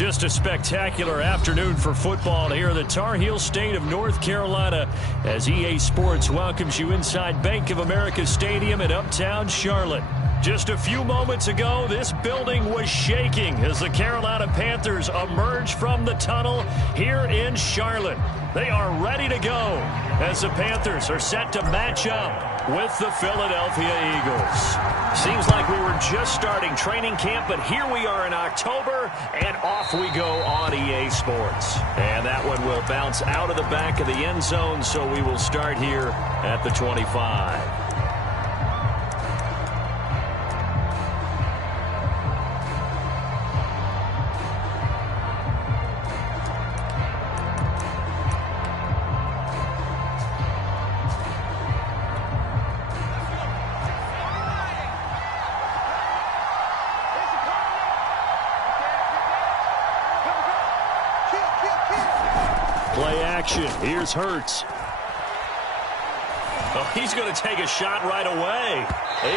Just a spectacular afternoon for football here in the Tar Heel state of North Carolina as EA Sports welcomes you inside Bank of America Stadium in uptown Charlotte. Just a few moments ago, this building was shaking as the Carolina Panthers emerged from the tunnel here in Charlotte. They are ready to go as the Panthers are set to match up with the Philadelphia Eagles. Seems like we were just starting training camp, but here we are in October, and off we go on EA Sports. And that one will bounce out of the back of the end zone, so we will start here at the 25. Play action. Here's Hurts. Oh, he's going to take a shot right away.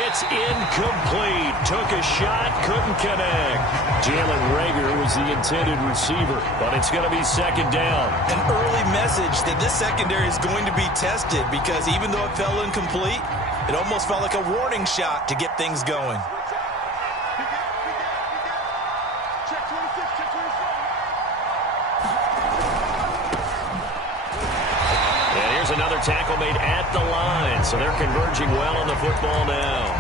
It's incomplete. Took a shot, couldn't connect. Jalen Reagor was the intended receiver, but it's going to be second down. An early message that this secondary is going to be tested because even though it fell incomplete, it almost felt like a warning shot to get things going. Another tackle made at the line, so they're converging well on the football now.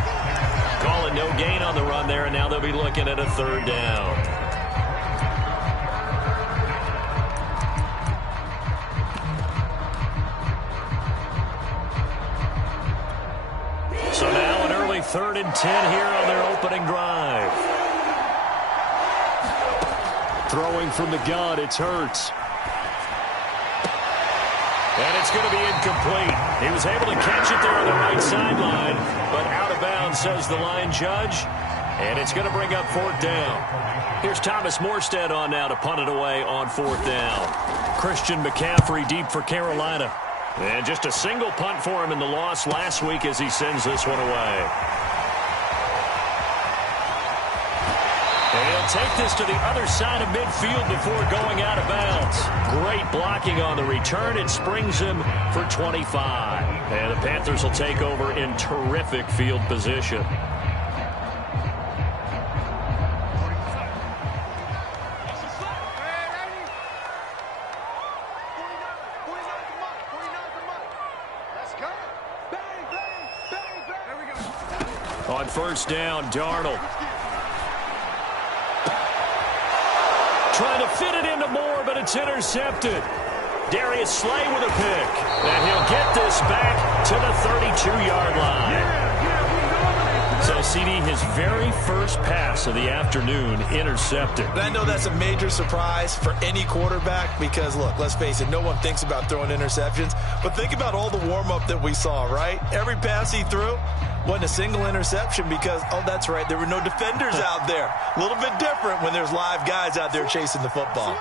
Calling no gain on the run there, and now they'll be looking at a third down. So now an early 3rd and 10 here on their opening drive. Throwing from the gun, it's Hurts. And it's going to be incomplete. He was able to catch it there on the right sideline, but out of bounds, says the line judge. And it's going to bring up 4th down. Here's Thomas Morstead on now to punt it away on 4th down. Christian McCaffrey deep for Carolina. And just a single punt for him in the loss last week as he sends this one away. And he'll take this to the other side of midfield before going out of bounds. Great blocking on the return. It springs him for 25. And the Panthers will take over in terrific field position. On 1st down, Darnold. Trying to fit it into Moore, but it's intercepted. Darius Slay with a pick. And he'll get this back to the 32-yard line. So, CD, his very first pass of the afternoon intercepted. And I know that's a major surprise for any quarterback because, look, let's face it, no one thinks about throwing interceptions. But think about all the warm-up that we saw, right? Every pass he threw wasn't a single interception because, oh, that's right, there were no defenders out there. A little bit different when there's live guys out there chasing the football.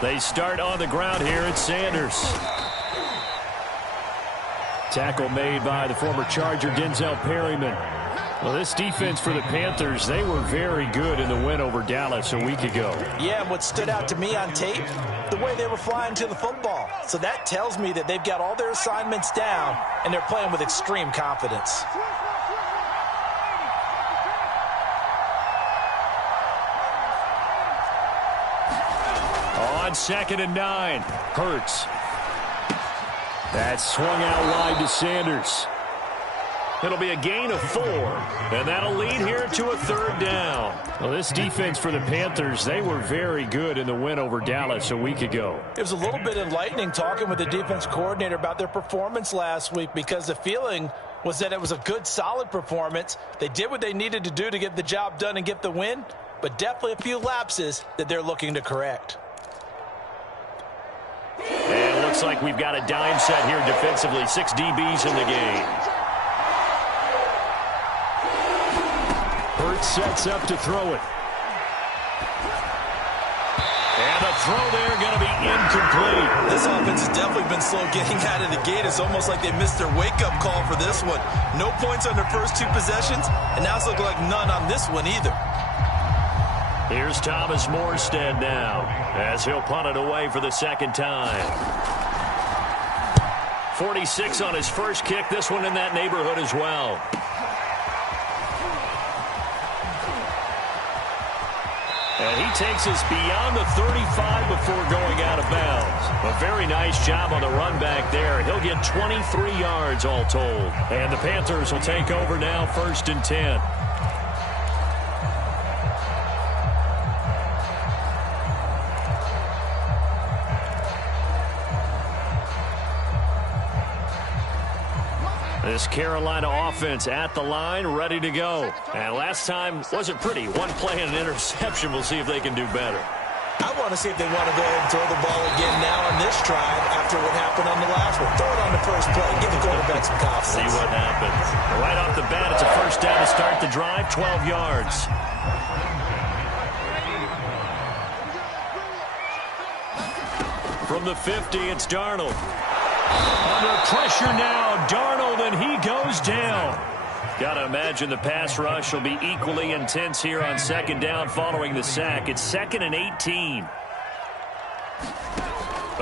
They start on the ground here at Sanders. Tackle made by the former Charger, Denzel Perryman. Well, this defense for the Panthers, they were very good in the win over Dallas a week ago. Yeah, and what stood out to me on tape, the way they were flying to the football. So that tells me that they've got all their assignments down, and they're playing with extreme confidence. On 2nd and 9, Hurts. That's swung out wide to Sanders. It'll be a gain of 4, and that'll lead here to a 3rd down. Well, this defense for the Panthers, they were very good in the win over Dallas a week ago. It was a little bit enlightening talking with the defense coordinator about their performance last week because the feeling was that it was a good, solid performance. They did what they needed to do to get the job done and get the win, but definitely a few lapses that they're looking to correct. And it looks like we've got a dime set here defensively. 6 DBs in the game. Hurts sets up to throw it. And the throw there going to be incomplete. This offense has definitely been slow getting out of the gate. It's almost like they missed their wake-up call for this one. No points on their first 2 possessions, and now it's looking like none on this one either. Here's Thomas Morstead now, as he'll punt it away for the second time. 46 on his first kick. This one in that neighborhood as well. And he takes us beyond the 35 before going out of bounds. A very nice job on the run back there. He'll get 23 yards all told. And the Panthers will take over now, 1st and 10. This Carolina offense at the line, ready to go. And last time wasn't pretty. One play and an interception. We'll see if they can do better. I want to see if they want to go ahead and throw the ball again now on this drive after what happened on the last one. Throw it on the first play. Give the quarterback some confidence. See what happens. Right off the bat, it's a first down to start the drive, 12 yards. From the 50, it's Darnold. Under pressure now, Darnold, and he goes down. Got to imagine the pass rush will be equally intense here on second down following the sack. It's 2nd and 18.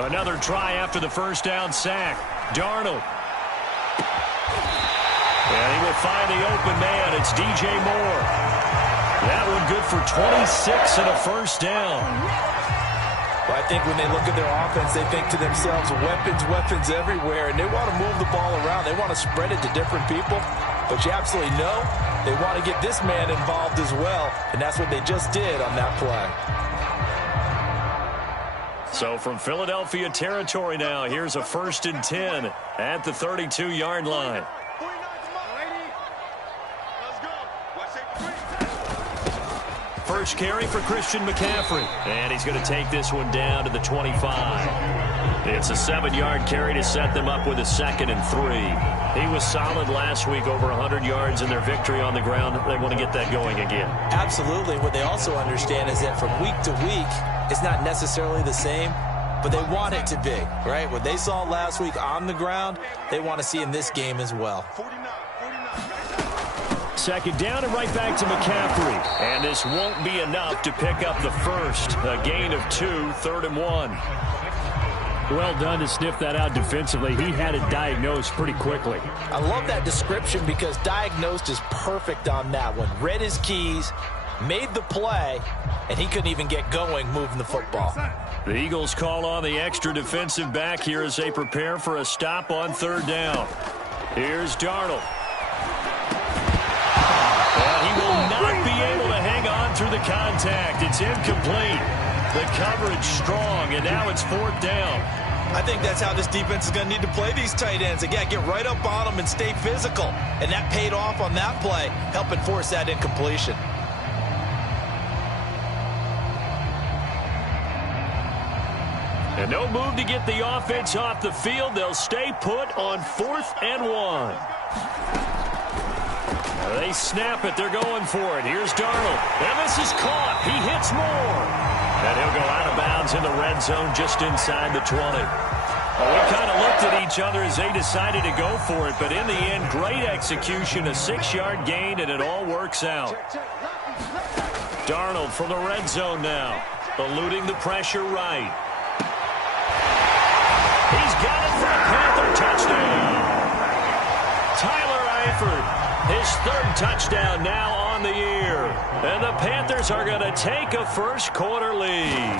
Another try after the first down sack. Darnold. And he will find the open man. It's DJ Moore. That one good for 26 and a first down. Well, I think when they look at their offense, they think to themselves, weapons everywhere, and they want to move the ball around. They want to spread it to different people, but you absolutely know they want to get this man involved as well, and that's what they just did on that play. So from Philadelphia territory now, here's a 1st and 10 at the 32-yard line. First carry for Christian McCaffrey. And he's going to take this one down to the 25. It's a 7-yard carry to set them up with a 2nd and 3. He was solid last week, over 100 yards in their victory on the ground. They want to get that going again. Absolutely. What they also understand is that from week to week, it's not necessarily the same, but they want it to be, right? What they saw last week on the ground, they want to see in this game as well. Second down and right back to McCaffrey. And this won't be enough to pick up the first. A gain of 2, 3rd and 1. Well done to sniff that out defensively. He had it diagnosed pretty quickly. I love that description because diagnosed is perfect on that one. Read his keys, made the play, and he couldn't even get going moving the football. The Eagles call on the extra defensive back here as they prepare for a stop on 3rd down. Here's Darnold. And he will not be able to hang on through the contact. It's incomplete. The coverage strong, and now it's 4th down. I think that's how this defense is going to need to play these tight ends. They got to get right up on them and stay physical. And that paid off on that play, helping force that incompletion. And no move to get the offense off the field. They'll stay put on 4th and 1. They snap it. They're going for it. Here's Darnold. And this is caught. He hits Moore. And he'll go out of bounds in the red zone just inside the 20. Well, we kind of looked at each other as they decided to go for it. But in the end, great execution, a 6-yard gain, and it all works out. Darnold from the red zone now, eluding the pressure right. He's got it for a Panther touchdown. Tyler Eifert. His 3rd touchdown now on the year. And the Panthers are going to take a first-quarter lead.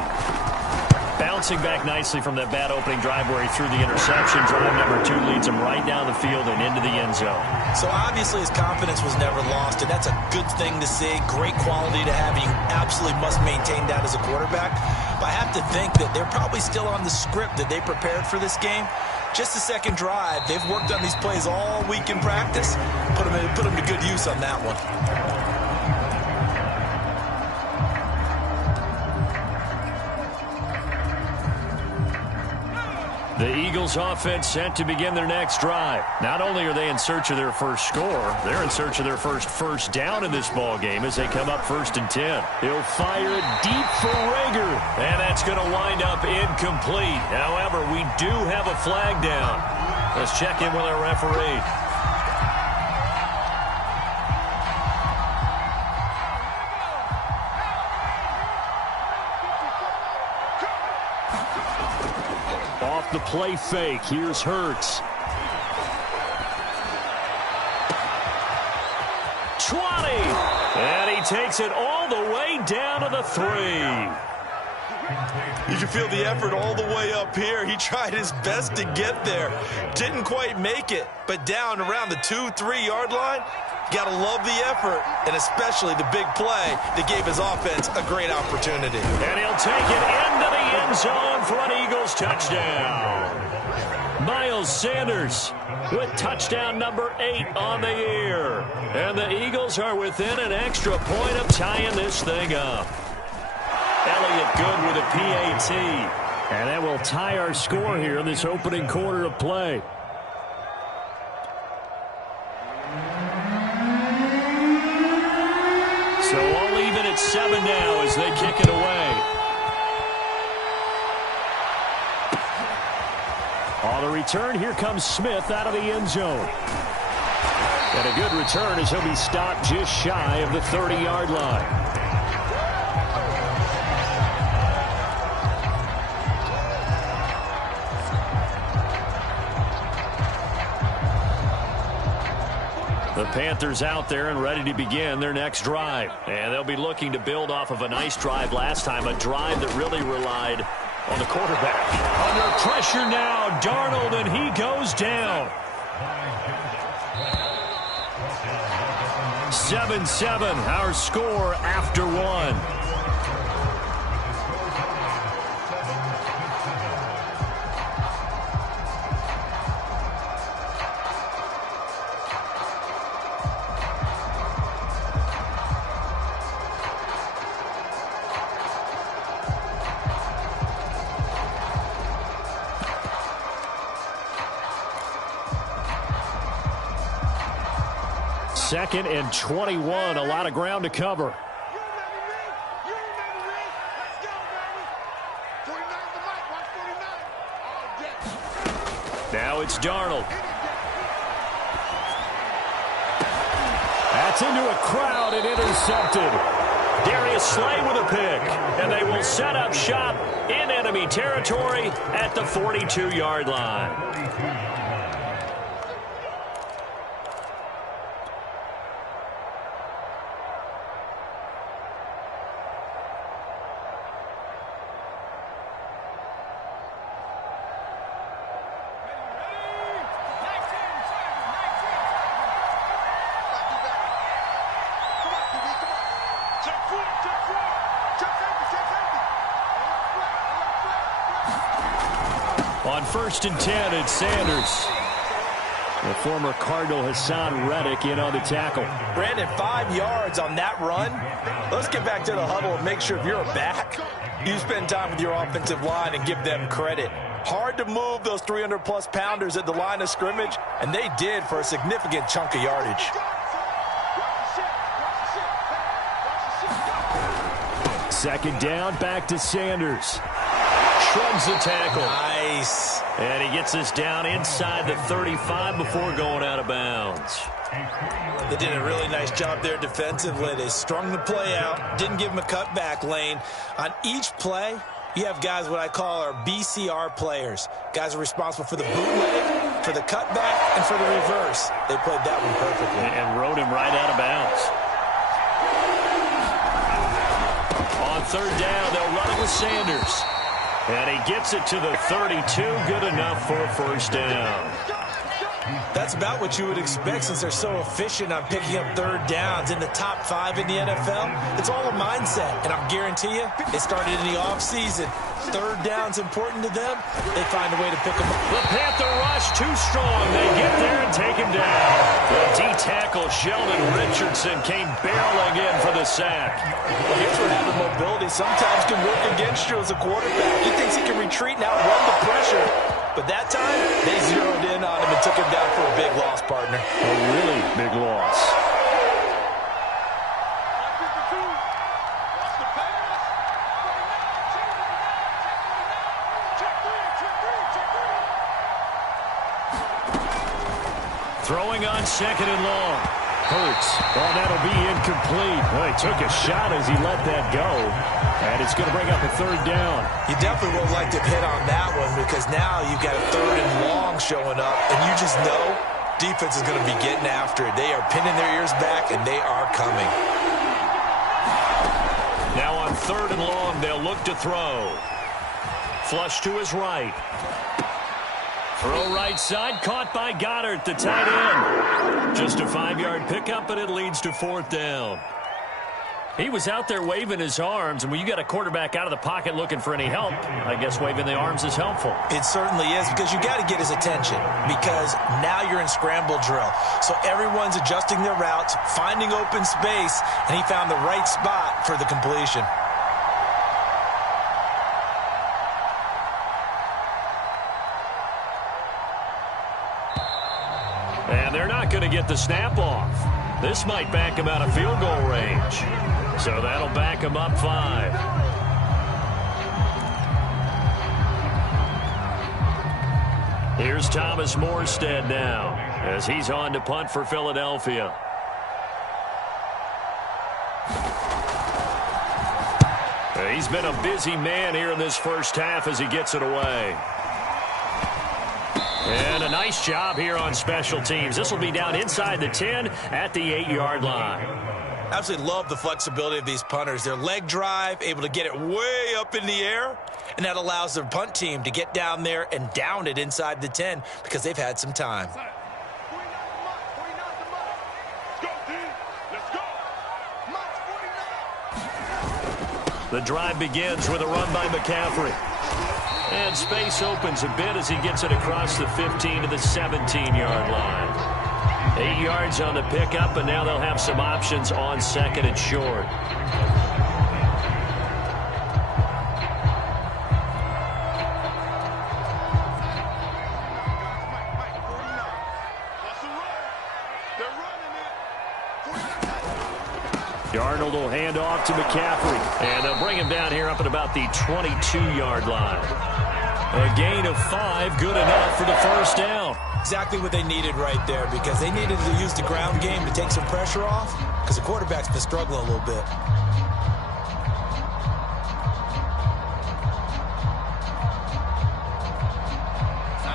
Bouncing back nicely from that bad opening drive where he threw the interception. Drive number 2 leads him right down the field and into the end zone. So obviously his confidence was never lost, and that's a good thing to see. Great quality to have. You absolutely must maintain that as a quarterback. But I have to think that they're probably still on the script that they prepared for this game. Just the second drive. They've worked on these plays all week in practice. Put them to good use on that one. The Eagles offense set to begin their next drive. Not only are they in search of their first score, they're in search of their first down in this ball game as they come up 1st and 10. He'll fire it deep for Rager, and that's going to wind up incomplete. However, we do have a flag down. Let's check in with our referee. Off the play fake, here's Hurts. 20! And he takes it all the way down to the 3. You can feel the effort all the way up here. He tried his best to get there. Didn't quite make it, but down around the 2-3 yard line, gotta love the effort, and especially the big play that gave his offense a great opportunity. And he'll take it into the end zone for an Eagles touchdown. Miles Sanders with touchdown number 8 on the year. And the Eagles are within an extra point of tying this thing up. Elliott good with a PAT. And that will tie our score here in this opening quarter of play. So all even at 7 now as they kick it away. On the return, here comes Smith out of the end zone. And a good return as he'll be stopped just shy of the 30-yard line. The Panthers out there and ready to begin their next drive. And they'll be looking to build off of a nice drive last time, a drive that really relied on the quarterback. Under pressure now, Darnold, and he goes down. 7-7, our score after 1. Second and 21, a lot of ground to cover. Now it's Darnold. That's into a crowd and intercepted. Darius Slay with a pick, and they will set up shop in enemy territory at the 42-yard line. On 1st and 10, it's Sanders. The former Cardinal Hassan Reddick in on the tackle. Brandon, 5 yards on that run. Let's get back to the huddle and make sure if you're back, you spend time with your offensive line and give them credit. Hard to move those 300-plus pounders at the line of scrimmage, and they did for a significant chunk of yardage. Second down, back to Sanders. Shrugs the tackle. Nice. And he gets us down inside the 35 before going out of bounds. They did a really nice job there defensively. They strung the play out, didn't give him a cutback lane. On each play, you have guys what I call our BCR players. Guys are responsible for the bootleg, for the cutback, and for the reverse. They played that one perfectly. And rode him right out of bounds. On 3rd down, they'll run it with Sanders. And he gets it to the 32, good enough for a 1st down. That's about what you would expect since they're so efficient on picking up third downs in the top 5 in the NFL. It's all a mindset, and I guarantee you, it started in the offseason. Third down's important to them. They find a way to pick them up. The Panther rush too strong. They get there and take him down. The D-tackle Sheldon Richardson came barreling in for the sack. Well, here's where having mobility sometimes can work against you as a quarterback. He thinks he can retreat and outrun the pressure. But that time, they zeroed in on him and took him down for a big loss, partner. A really big loss. Throwing on second and long. Hurts. Oh, that'll be incomplete. Well, he took a shot as he let that go. And it's going to bring up a third down. You definitely would like to hit on that one because now you've got a third and long showing up. And you just know defense is going to be getting after it. They are pinning their ears back, and they are coming. Now on third and long, they'll look to throw. Flush to his right. Throw right side, caught by Goddard, the tight end. Just a 5-yard pickup, and it leads to fourth down. He was out there waving his arms, and when you got a quarterback out of the pocket looking for any help, I guess waving the arms is helpful. It certainly is, because you got to get his attention, because now you're in scramble drill. So everyone's adjusting their routes, finding open space, and he found the right spot for the completion. And they're not going to get the snap off. This might back him out of field goal range. So that'll back him up 5. Here's Thomas Morstead now as he's on to punt for Philadelphia. He's been a busy man here in this first half as he gets it away. And a nice job here on special teams. This will be down inside the 10 at the 8-yard line. Absolutely love the flexibility of these punters. Their leg drive, able to get it way up in the air, and that allows their punt team to get down there and down it inside the 10 because they've had some time. The drive begins with a run by McCaffrey. And space opens a bit as he gets it across the 15 to the 17-yard line. 8 yards on the pickup, and now they'll have some options on second and short. Darnold will hand off to McCaffrey, and they'll bring him down here up at about the 22-yard line. A gain of 5, good enough for the first down. Exactly what they needed right there, because they needed to use the ground game to take some pressure off, because the quarterback's been struggling a little bit.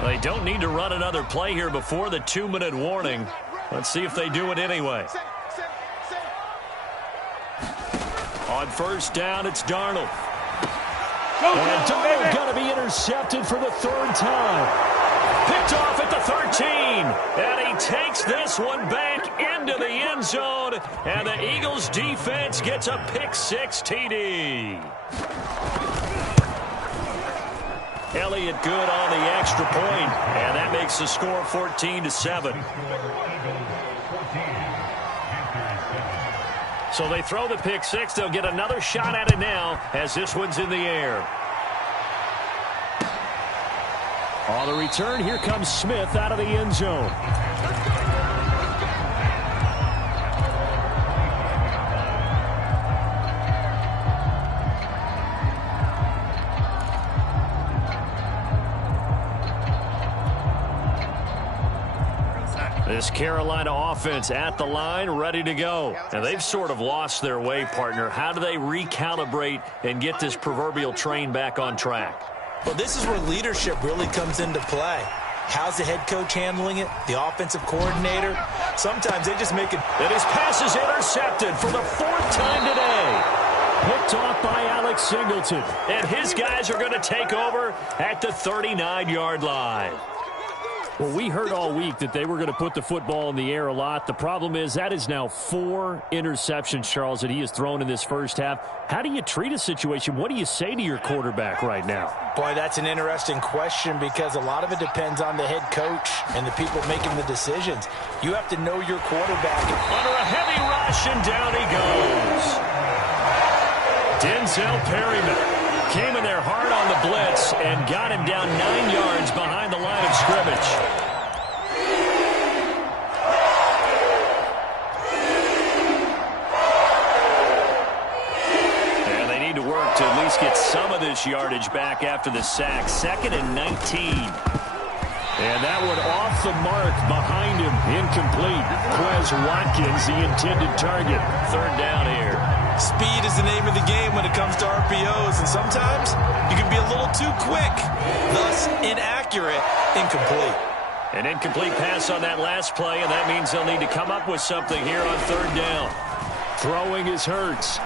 They don't need to run another play here before the 2-minute warning. Let's see if they do it anyway. On first down, it's Darnold. And Darnold going to be intercepted for the 3rd time. Picked off at the 13. And he takes this one back into the end zone. And the Eagles defense gets a pick-6 TD. Elliott good on the extra point, and that makes the score 14-7. So they throw the pick-6. They'll get another shot at it now as this one's in the air. On the return, here comes Smith out of the end zone. This Carolina offense at the line, ready to go. And they've sort of lost their way, partner. How do they recalibrate and get this proverbial train back on track? Well, this is where leadership really comes into play. How's the head coach handling it? The offensive coordinator? Sometimes they just make it. And his pass is intercepted for the 4th time today. Picked off by Alex Singleton. And his guys are going to take over at the 39-yard line. Well, we heard all week that they were going to put the football in the air a lot. The problem is that is now 4 interceptions, Charles, that he has thrown in this first half. How do you treat a situation? What do you say to your quarterback right now? Boy, that's an interesting question because a lot of it depends on the head coach and the people making the decisions. You have to know your quarterback. Under a heavy rush, and down he goes. Denzel Perryman came in there hard on the blitz and got him down 9 yards behind the line of scrimmage. And they need to work to at least get some of this yardage back after the sack. 2nd and 19. And that one off the mark behind him. Incomplete. Quez Watkins, the intended target. 3rd down here. Speed is the name of the game when it comes to RPOs, and sometimes you can be a little too quick, thus inaccurate, incomplete. An incomplete pass on that last play, and that means they'll need to come up with something here on 3rd down. Throwing is Hurts.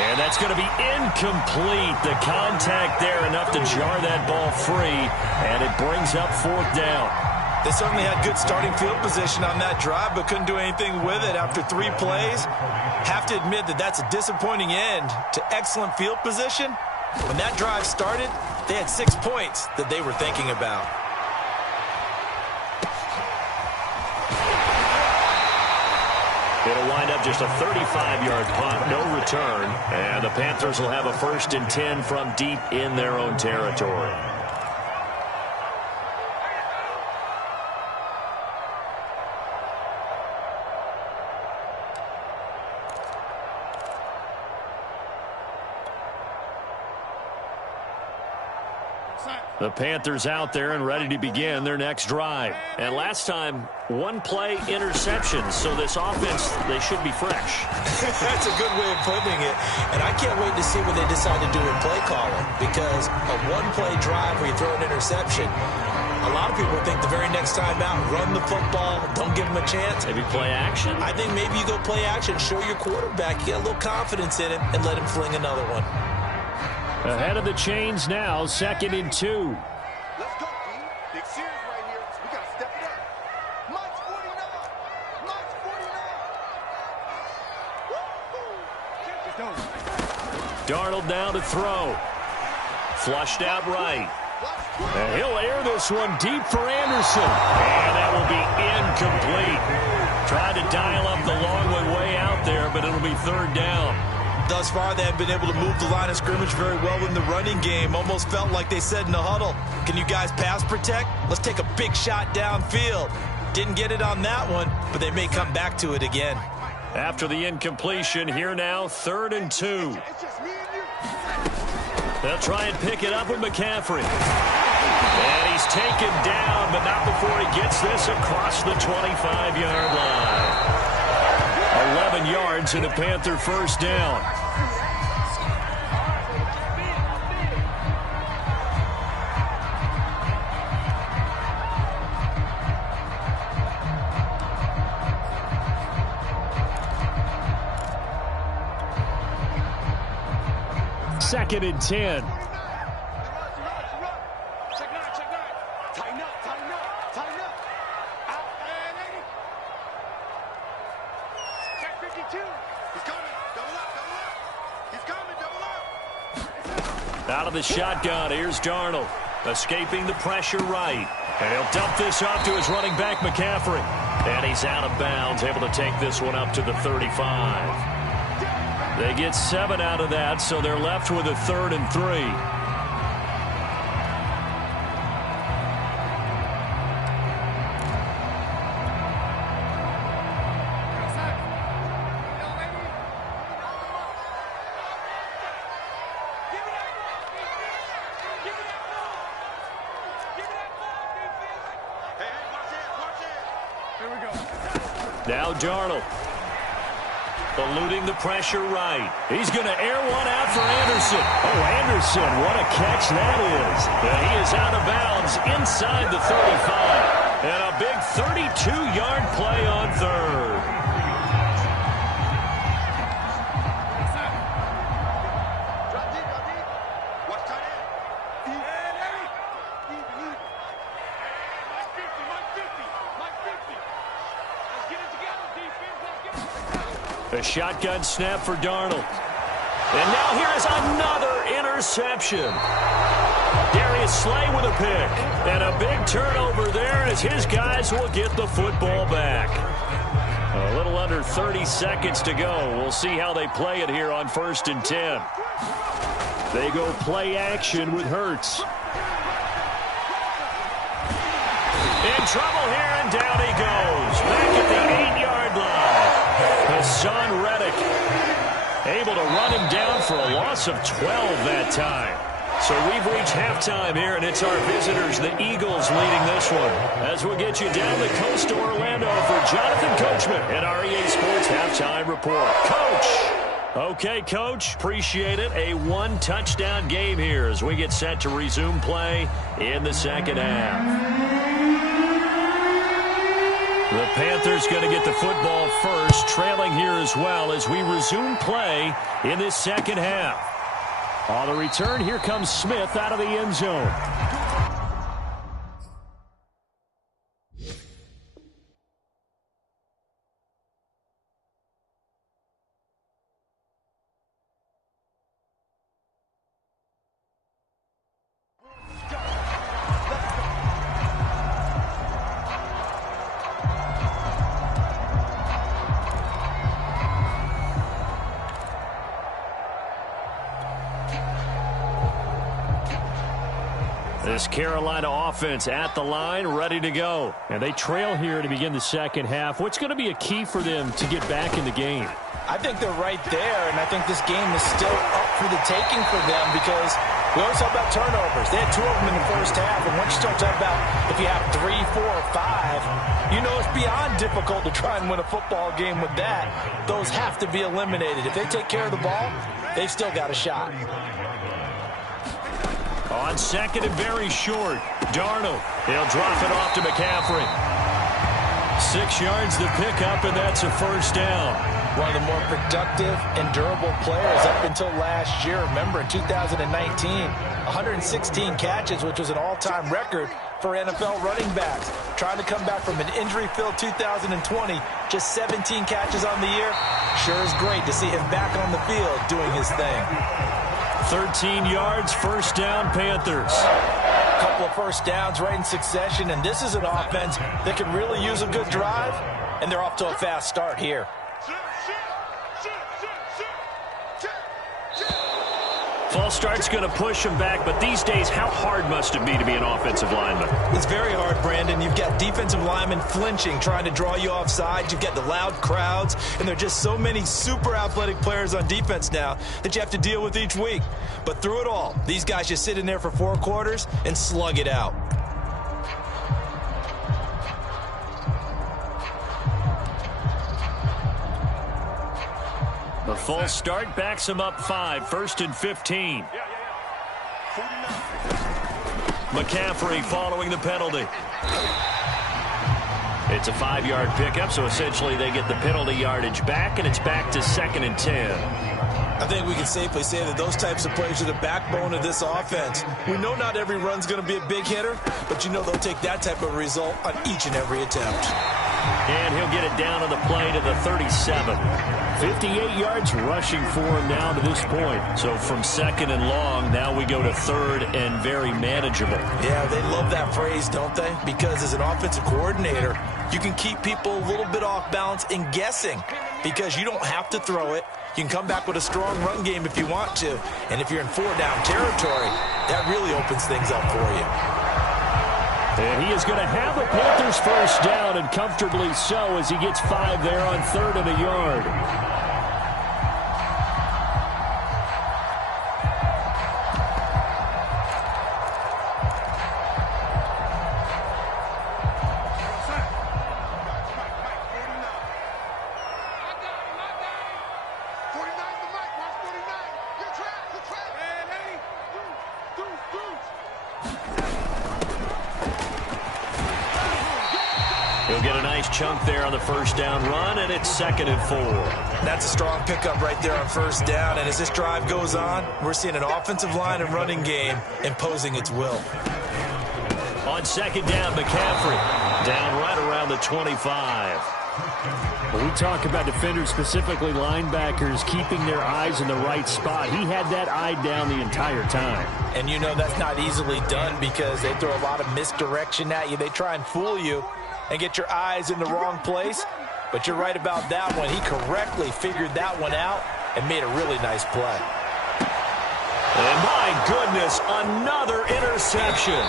And that's going to be incomplete. The contact there enough to jar that ball free, and it brings up 4th down. They certainly had good starting field position on that drive, but couldn't do anything with it after 3 plays. Have to admit that that's a disappointing end to excellent field position. When that drive started, they had 6 points that they were thinking about. It'll wind up just a 35-yard punt, no return. And the Panthers will have a 1st and 10 from deep in their own territory. The Panthers out there and ready to begin their next drive. And last time, 1-play interception. So this offense, they should be fresh. That's a good way of putting it. And I can't wait to see what they decide to do in play calling. Because a 1-play drive where you throw an interception, a lot of people think the very next time out, run the football, don't give them a chance. Maybe play action? I think maybe you go play action, show your quarterback, you get a little confidence in him, and let him fling another one. Ahead of the chains now, 2nd and 2. Let's go, D. Big series right here. We got to step it up. Mike's 49. Mike's 49. Darnold down to throw. Flushed out right. And he'll air this one deep for Anderson. And that will be incomplete. Tried to dial up the long one way out there, but it'll be 3rd down. Thus far, they have been able to move the line of scrimmage very well in the running game. Almost felt like they said in the huddle, can you guys pass protect? Let's take a big shot downfield. Didn't get it on that one, but they may come back to it again. After the incompletion, here now, 3rd and 2. They'll try and pick it up with McCaffrey. And he's taken down, but not before he gets this across the 25-yard line. 11 yards and a Panther 1st down. Second and 10. Out of the shotgun, here's Darnold. Escaping the pressure right. And he'll dump this off to his running back, McCaffrey. And he's out of bounds, able to take this one up to the 35. They get 7 out of that, so they're left with a 3rd and 3. Now Darnold. Eluding the pressure right. He's going to air one out for Anderson. Oh, Anderson, what a catch that is. And he is out of bounds inside the 35. And a big 32-yard play on 3rd. A shotgun snap for Darnold. And now here is another interception. Darius Slay with a pick. And a big turnover there as his guys will get the football back. A little under 30 seconds to go. We'll see how they play it here on 1st and 10. They go play action with Hurts. In trouble here, and down he goes. Back at the 8-yard line. Hassan Reddick able to run him down for a loss of 12 that time. So we've reached halftime here, and it's our visitors, the Eagles, leading this one. As we'll get you down the coast to Orlando for Jonathan Coachman at our EA Sports Halftime Report. Coach! Okay, Coach, appreciate it. A one-touchdown game here as we get set to resume play in the second half. The Panthers going to get the football first, trailing here as well as we resume play in this second half. On the return, here comes Smith out of the end zone. This Carolina offense at the line, ready to go. And they trail here to begin the second half. What's going to be a key for them to get back in the game? I think they're right there, and I think this game is still up for the taking for them because we always talk about turnovers. They had 2 of them in the first half, and once you start talking about if you have 3, 4, or 5, you know it's beyond difficult to try and win a football game with that. Those have to be eliminated. If they take care of the ball, they've still got a shot. On second and very short, Darnold. He'll drop it off to McCaffrey. 6 yards to pick up, and that's a first down. One of the more productive and durable players up until last year. Remember, in 2019, 116 catches, which was an all-time record for NFL running backs. Trying to come back from an injury-filled 2020, just 17 catches on the year. Sure is great to see him back on the field doing his thing. 13 yards, first down, Panthers. A couple of first downs right in succession, and this is an offense that can really use a good drive, and they're off to a fast start here. False start's going to push him back, but these days, how hard must it be to be an offensive lineman? It's very hard, Brandon. You've got defensive linemen flinching, trying to draw you off sides. You've got the loud crowds, and there are just so many super athletic players on defense now that you have to deal with each week. But through it all, these guys just sit in there for 4 quarters and slug it out. The false start backs him up 5, 1st and 15. McCaffrey following the penalty. It's a 5-yard pickup, so essentially they get the penalty yardage back, and it's back to 2nd and 10. I think we can safely say that those types of plays are the backbone of this offense. We know not every run's going to be a big hitter, but you know they'll take that type of result on each and every attempt. And he'll get it down on the play to the 37. 58 yards rushing for him now to this point. So from 2nd and long, now we go to 3rd and very manageable. Yeah, they love that phrase, don't they? Because as an offensive coordinator, you can keep people a little bit off balance and guessing because you don't have to throw it. You can come back with a strong run game if you want to. And if you're in 4-down territory, that really opens things up for you. And he is going to have the Panthers first down, and comfortably so as he gets 5 there on 3rd and a yard. He'll get a nice chunk there on the first down run, and it's 2nd and 4. That's a strong pickup right there on first down, and as this drive goes on, we're seeing an offensive line and running game imposing its will. On 2nd down, McCaffrey down right around the 25. When we talk about defenders, specifically linebackers, keeping their eyes in the right spot, he had that eye down the entire time. And you know that's not easily done because they throw a lot of misdirection at you. They try and fool you and get your eyes in the wrong place. But you're right about that one. He correctly figured that one out and made a really nice play. And my goodness, another interception.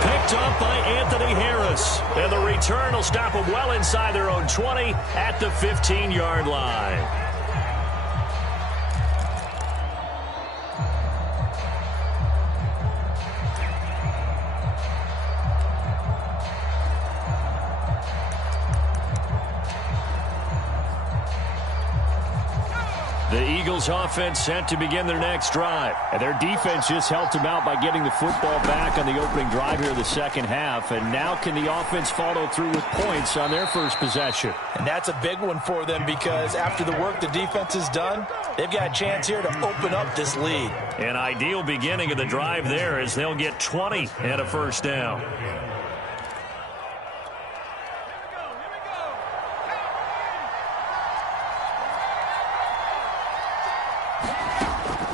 Picked up by Anthony Harris. And the return will stop them well inside their own 20 at the 15-yard line. The Eagles offense set to begin their next drive. And their defense just helped them out by getting the football back on the opening drive here in the second half. And now can the offense follow through with points on their first possession? And that's a big one for them because after the work the defense has done, they've got a chance here to open up this lead. An ideal beginning of the drive there as they'll get 20 and a first down.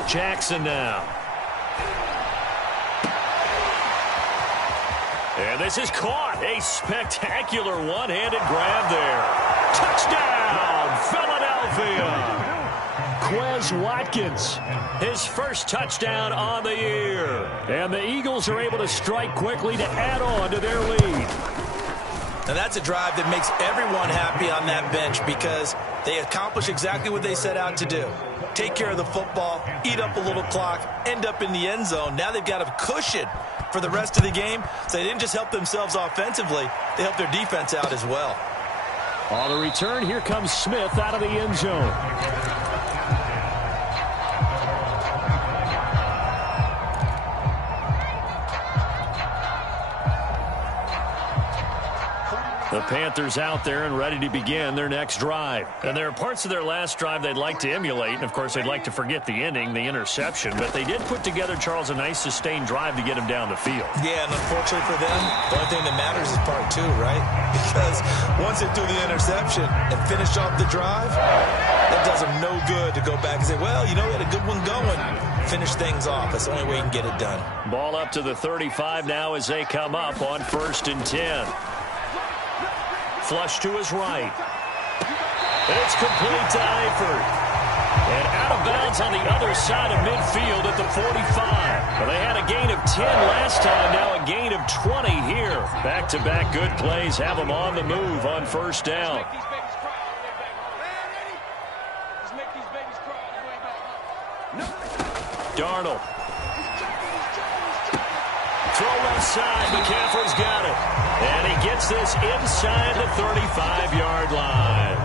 Jackson now. And this is caught. A spectacular one-handed grab there. Touchdown, Philadelphia. Quez Watkins, his first touchdown on the year. And the Eagles are able to strike quickly to add on to their lead. Now that's a drive that makes everyone happy on that bench because they accomplish exactly what they set out to do. Take care of the football, eat up a little clock, end up in the end zone. Now they've got a cushion for the rest of the game. So they didn't just help themselves offensively, they helped their defense out as well. On the return, here comes Smith out of the end zone. The Panthers out there and ready to begin their next drive. And there are parts of their last drive they'd like to emulate. And, of course, they'd like to forget the ending, the interception. But they did put together, Charles, a nice sustained drive to get him down the field. Yeah, and unfortunately for them, the only thing that matters is part two, right? Because once they threw the interception and finished off the drive, that does them no good to go back and say, well, you know, we had a good one going. Finish things off. That's the only way you can get it done. Ball up to the 35 now as they come up on 1st and 10. Flush to his right. And it's complete to Eifert. And out of bounds on the other side of midfield at the 45. Well, they had a gain of 10 last time, now a gain of 20 here. Back-to-back good plays have them on the move on 1st down. Darnold. Throw left side. McCaffrey's got it. And he gets this inside the 35-yard line.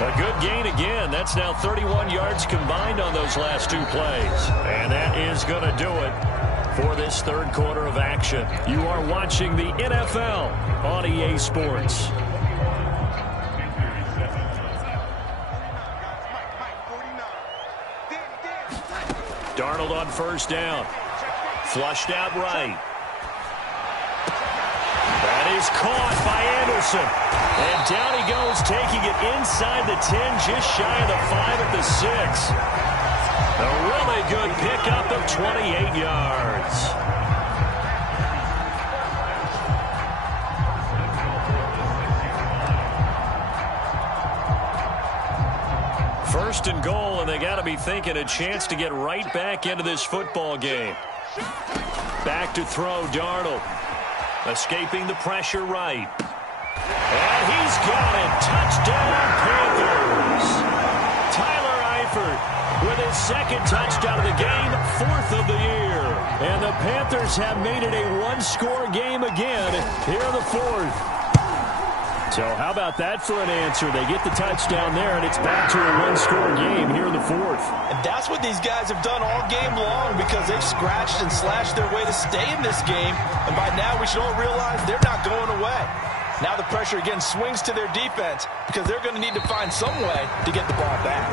A good gain again. That's now 31 yards combined on those last two plays. And that is going to do it for this third quarter of action. You are watching the NFL on EA Sports. Darnold on 1st down. Flushed out right. That is caught by Anderson. And down he goes, taking it inside the 10, just shy of the 5 at the 6. A really good pickup of 28 yards. First and goal, and they got to be thinking a chance to get right back into this football game. Back to throw, Darnold. Escaping the pressure right. And he's got it. Touchdown, Panthers. Tyler Eifert with his second touchdown of the game, 4th of the year. And the Panthers have made it a one-score game again here in the 4th. So how about that for an answer? They get the touchdown there, and it's back to a one-score game here in the 4th. And that's what these guys have done all game long because they've scratched and slashed their way to stay in this game. And by now, we should all realize they're not going away. Now the pressure again swings to their defense because they're going to need to find some way to get the ball back.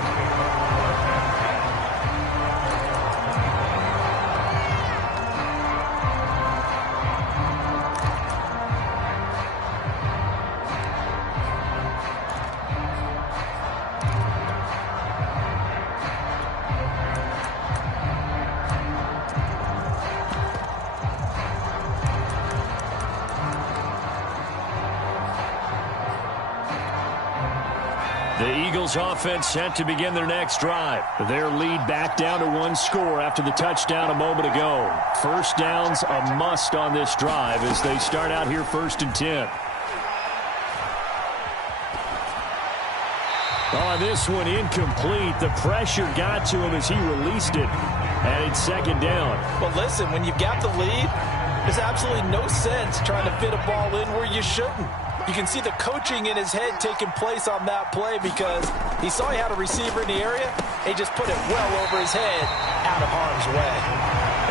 Heels offense set to begin their next drive. Their lead back down to 1 score after the touchdown a moment ago. First down's a must on this drive as they start out here 1st and 10. On this one, incomplete. The pressure got to him as he released it. And it's 2nd down. Well, listen, when you've got the lead, there's absolutely no sense trying to fit a ball in where you shouldn't. You can see the coaching in his head taking place on that play because he saw he had a receiver in the area. He just put it well over his head, out of harm's way.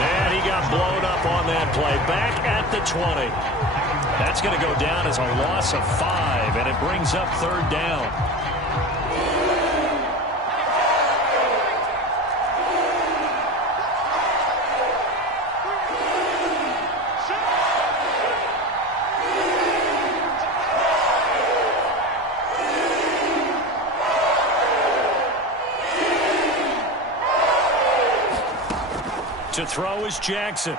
And he got blown up on that play. Back at the 20. That's going to go down as a loss of 5, and it brings up 3rd down. To throw is Jackson.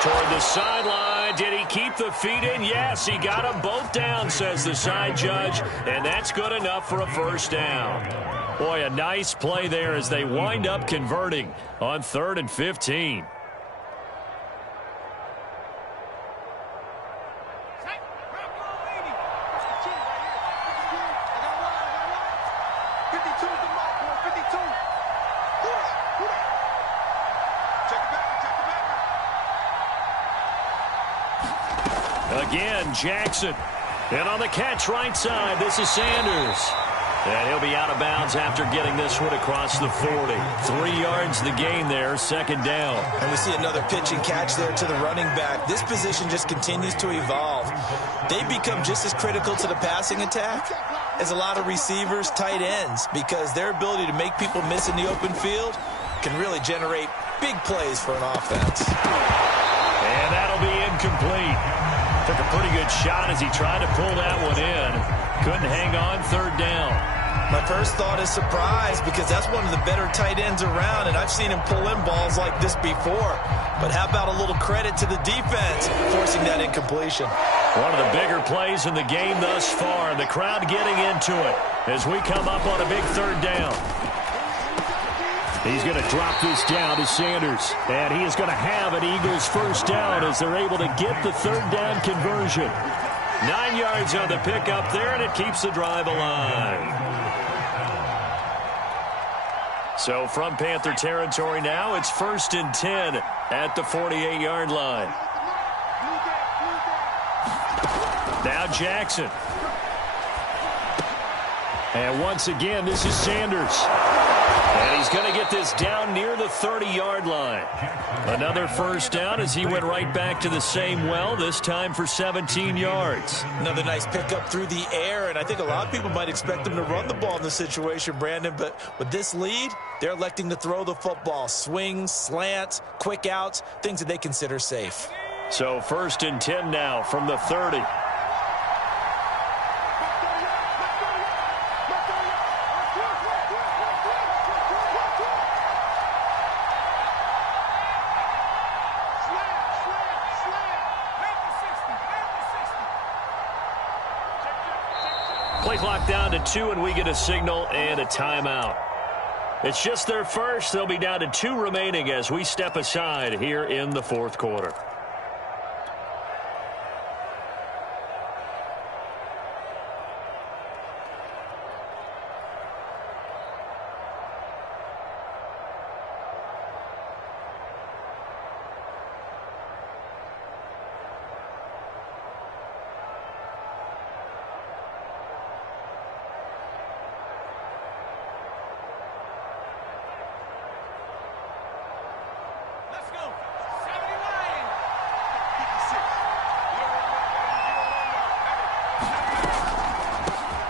Toward the sideline. Did he keep the feet in? Yes, he got them both down, says the side judge. And that's good enough for a 1st down. Boy, a nice play there as they wind up converting on 3rd and 15. Again, Jackson. And on the catch right side, this is Sanders. And he'll be out of bounds after getting this one across the 40. 3 yards the gain there, 2nd down. And we see another pitch and catch there to the running back. This position just continues to evolve. They become just as critical to the passing attack as a lot of receivers, tight ends, because their ability to make people miss in the open field can really generate big plays for an offense. And that'll be incomplete. Took a pretty good shot as he tried to pull that one in. Couldn't hang on, 3rd down. My first thought is surprise because that's one of the better tight ends around, and I've seen him pull in balls like this before. But how about a little credit to the defense forcing that incompletion? One of the bigger plays in the game thus far. The crowd getting into it as we come up on a big 3rd down. He's going to drop this down to Sanders. And he is going to have an Eagles 1st down as they're able to get the 3rd down conversion. 9 yards on the pickup there, and it keeps the drive alive. So from Panther territory now, it's 1st and 10 at the 48-yard line. Now Jackson. And once again, this is Sanders. And he's going to get this down near the 30-yard line. Another 1st down as he went right back to the same well, this time for 17 yards. Another nice pickup through the air, and I think a lot of people might expect them to run the ball in this situation, Brandon, but with this lead, they're electing to throw the football. Swings, slants, quick outs, things that they consider safe. So 1st and 10 now from the 30. Play clock down to 2, and we get a signal and a timeout. It's just their first. They'll be down to 2 remaining as we step aside here in the 4th quarter.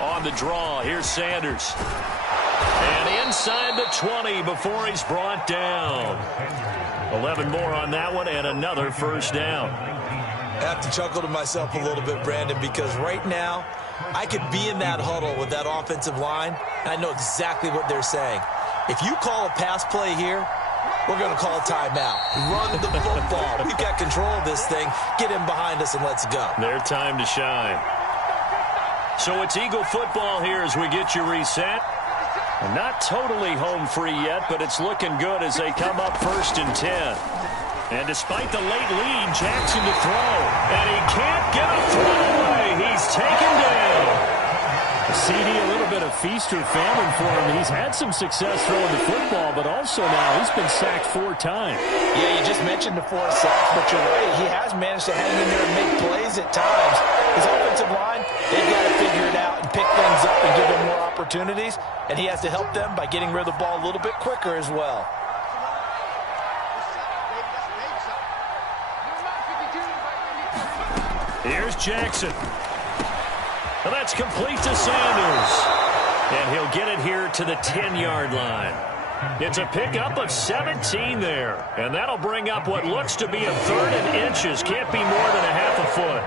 On the draw, here's Sanders. And inside the 20 before he's brought down. 11 more on that one and another 1st down. I have to chuckle to myself a little bit, Brandon, because right now I could be in that huddle with that offensive line, and I know exactly what they're saying. If you call a pass play here, we're going to call a timeout. Run the football. We've got control of this thing. Get him behind us and let's go. Their time to shine. So it's Eagle football here as we get you reset. Not totally home free yet, but it's looking good as they come up 1st and 10. And despite the late lead, Jackson to throw. And he can't get a throw away. He's taken down. CD, a little bit of feast or famine for him. He's had some success throwing the football, but also now he's been sacked 4 times. Yeah, you just mentioned the 4 sacks, but you're right. He has managed to hang in there and make plays at times. His offensive line, they've got to figure it out and pick things up and give him more opportunities. And he has to help them by getting rid of the ball a little bit quicker as well. Here's Jackson. Well, that's complete to Sanders. And he'll get it here to the 10-yard line. It's a pickup of 17 there. And that'll bring up what looks to be a 3rd and inches. Can't be more than a half a foot.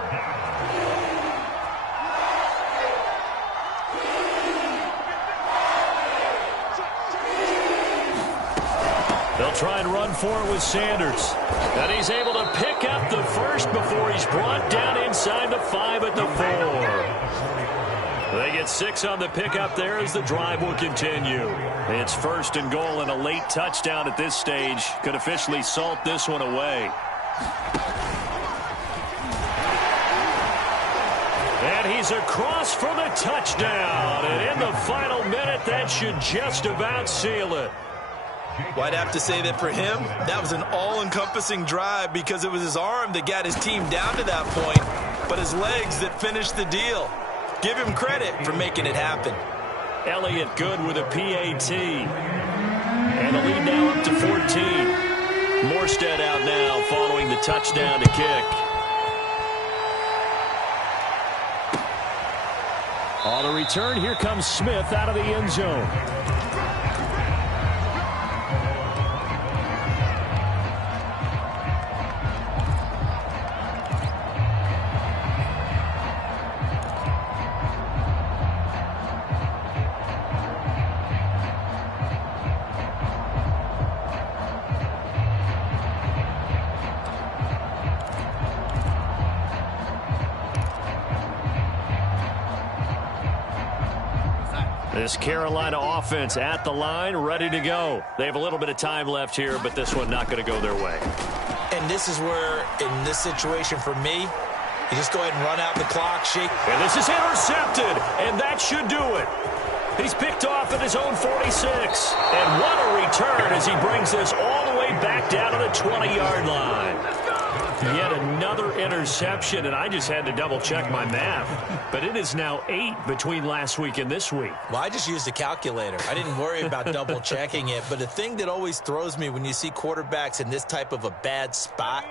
They'll try and run for it with Sanders. And he's able to pick up the first before he's brought down inside the 5 at the 4. They get 6 on the pickup there as the drive will continue. It's 1st and goal and a late touchdown at this stage. Could officially salt this one away. And he's across for the touchdown. And in the final minute, that should just about seal it. Well, I'd have to say that for him, that was an all-encompassing drive because it was his arm that got his team down to that point, but his legs that finished the deal. Give him credit for making it happen. Elliott good with a PAT. And the lead now up to 14. Morstead out now following the touchdown to kick. On the return, here comes Smith out of the end zone. This Carolina offense at the line, ready to go. They have a little bit of time left here, but this one not going to go their way. And this is where, in this situation for me, you just go ahead and run out the clock, shake. And this is intercepted, and that should do it. He's picked off at his own 46. And what a return as he brings this all the way back down to the 20-yard line. Yet another interception, and I just had to double-check my math. But it is now 8 between last week and this week. Well, I just used a calculator. I didn't worry about double-checking it. But the thing that always throws me when you see quarterbacks in this type of a bad spot,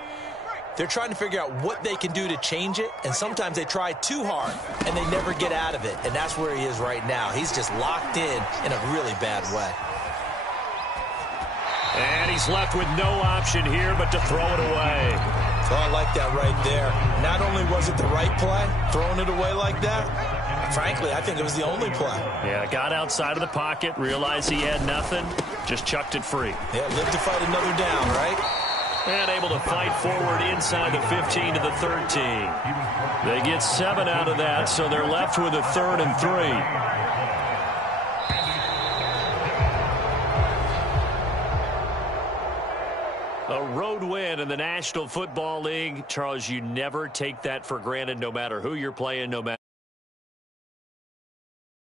they're trying to figure out what they can do to change it, and sometimes they try too hard, and they never get out of it. And that's where he is right now. He's just locked in a really bad way. And he's left with no option here but to throw it away. Oh, I like that right there. Not only was it the right play, throwing it away like that, frankly, I think it was the only play. Yeah, got outside of the pocket, realized he had nothing, just chucked it free. Yeah, live to fight another down, right? And able to fight forward inside the 15 to the 13. They get 7 out of that, so they're left with a 3rd and 3. A road win in the National Football League. Charles, you never take that for granted no matter who you're playing, no matter